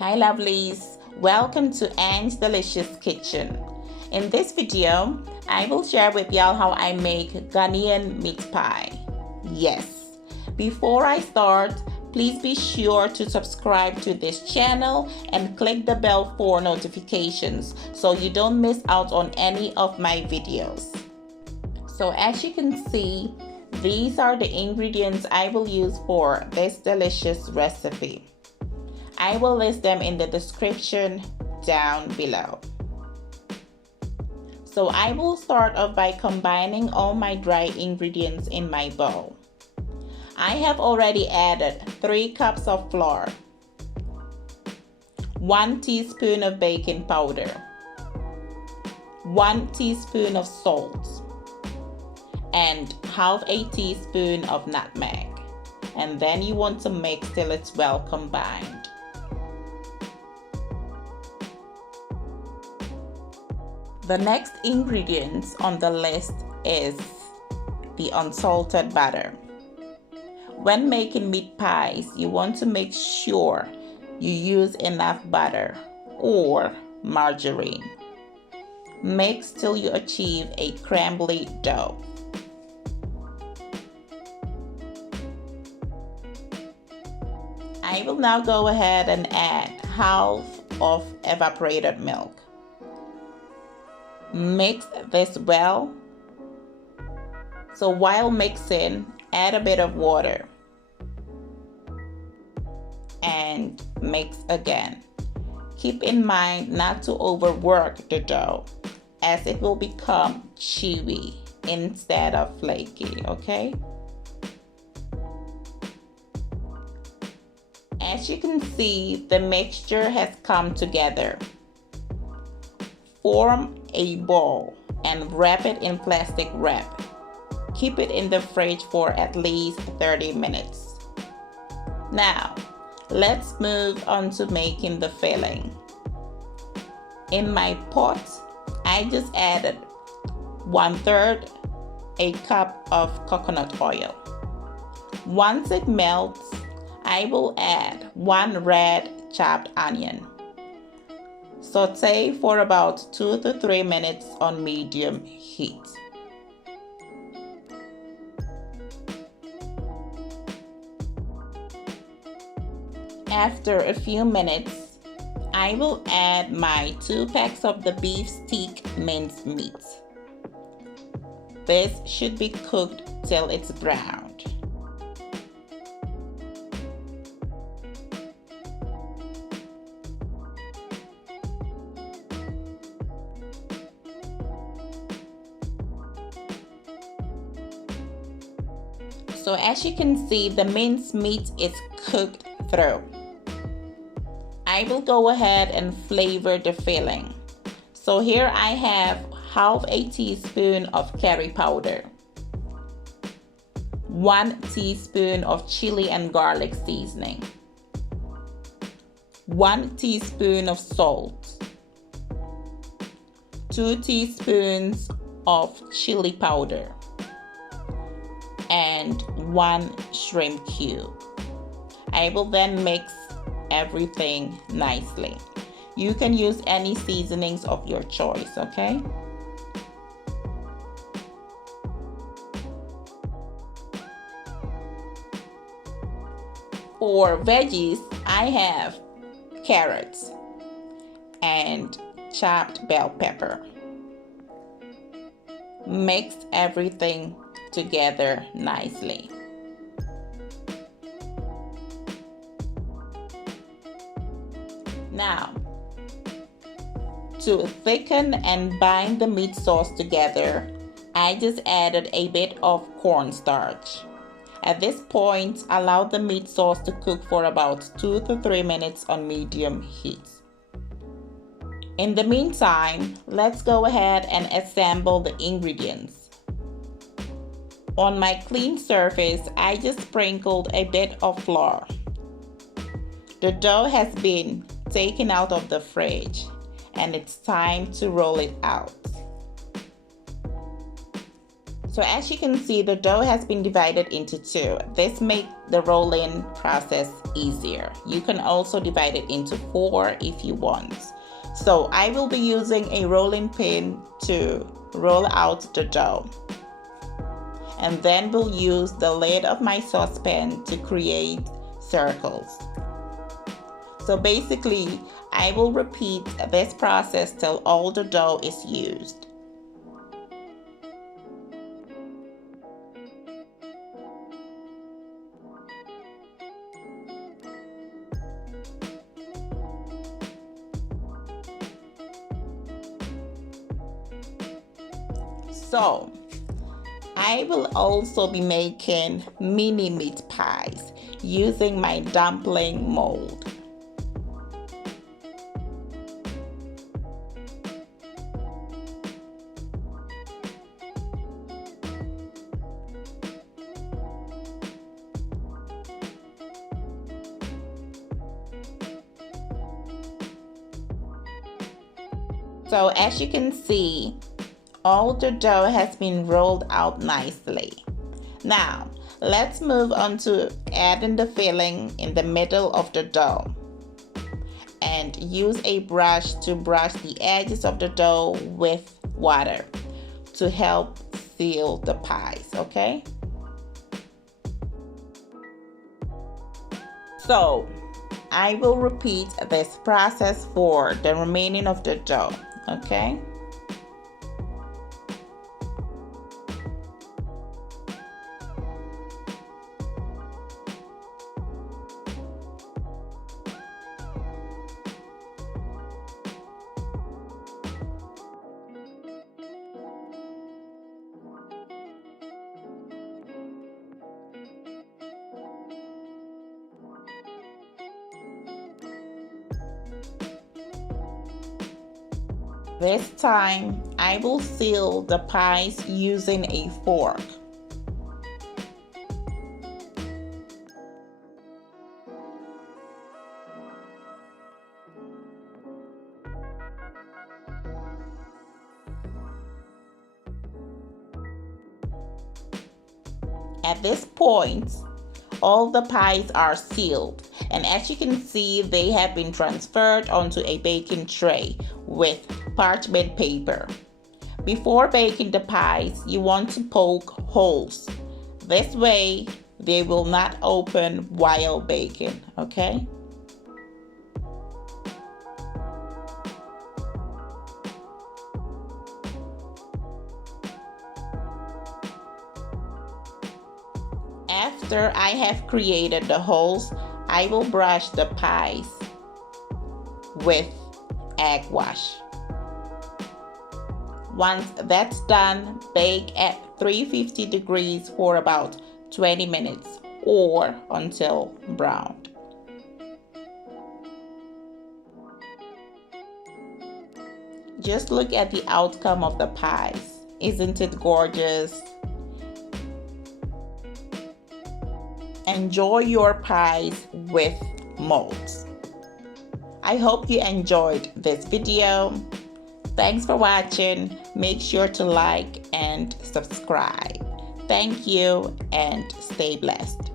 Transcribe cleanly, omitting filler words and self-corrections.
Hi lovelies, welcome to Anne's Delicious Kitchen. In this video, I will share with y'all how I make Ghanaian meat pie. Yes, before I start, please be sure to subscribe to this channel and click the bell for notifications so you don't miss out on any of my videos. So as you can see, these are the ingredients I will use for this delicious recipe. I will list them in the description down below. So I will start off by combining all my dry ingredients in my bowl. I have already added 3 cups of flour, 1 teaspoon of baking powder, 1 teaspoon of salt, and half a teaspoon of nutmeg. And then you want to mix till it's well combined. The next ingredient on the list is the unsalted butter. When making meat pies, you want to make sure you use enough butter or margarine. Mix till you achieve a crumbly dough. I will now go ahead and add half of evaporated milk. Mix this well. So while mixing, add a bit of water and mix again. Keep in mind not to overwork the dough as it will become chewy instead of flaky, okay? As you can see, the mixture has come together. Form a ball and wrap it in plastic wrap. Keep it in the fridge for at least 30 minutes. Now, let's move on to making the filling. In my pot, I just added 1/3 a cup of coconut oil. Once it melts, I will add 1 red chopped onion. Saute for about 2 to 3 minutes on medium heat. After a few minutes, I will add my 2 packs of the beef steak minced meat. This should be cooked till it's browned. So as you can see, the minced meat is cooked through. I will go ahead and flavor the filling. So here I have half a teaspoon of curry powder, 1 teaspoon of chili and garlic seasoning, 1 teaspoon of salt, 2 teaspoons of chili powder, and 1 shrimp cube. I will then mix everything nicely. You can use any seasonings of your choice, okay? For veggies, I have carrots and chopped bell pepper. Mix everything together nicely. Now, to thicken and bind the meat sauce together, I just added a bit of cornstarch. At this point, allow the meat sauce to cook for about 2 to 3 minutes on medium heat. In the meantime, let's go ahead and assemble the ingredients. On my clean surface, I just sprinkled a bit of flour. The dough has been taken out of the fridge and it's time to roll it out. So as you can see, the dough has been divided into two. This makes the rolling process easier. You can also divide it into four if you want. So I will be using a rolling pin to roll out the dough. And then we'll use the lid of my saucepan to create circles. So basically, I will repeat this process till all the dough is used. So, I will also be making mini meat pies using my dumpling mold. So as you can see, all the dough has been rolled out nicely. Now, let's move on to adding the filling in the middle of the dough. And use a brush to brush the edges of the dough with water to help seal the pies, okay? So, I will repeat this process for the remaining of the dough, okay? This time, I will seal the pies using a fork. At this point, all the pies are sealed, and as you can see, they have been transferred onto a baking tray with parchment paper. Before baking the pies, you want to poke holes. This way, they will not open while baking, okay? After I have created the holes, I will brush the pies with egg wash. Once that's done, bake at 350 degrees for about 20 minutes or until browned. Just look at the outcome of the pies. Isn't it gorgeous? Enjoy your pies with molds. I hope you enjoyed this video. Thanks for watching. Make sure to like and subscribe. Thank you and stay blessed.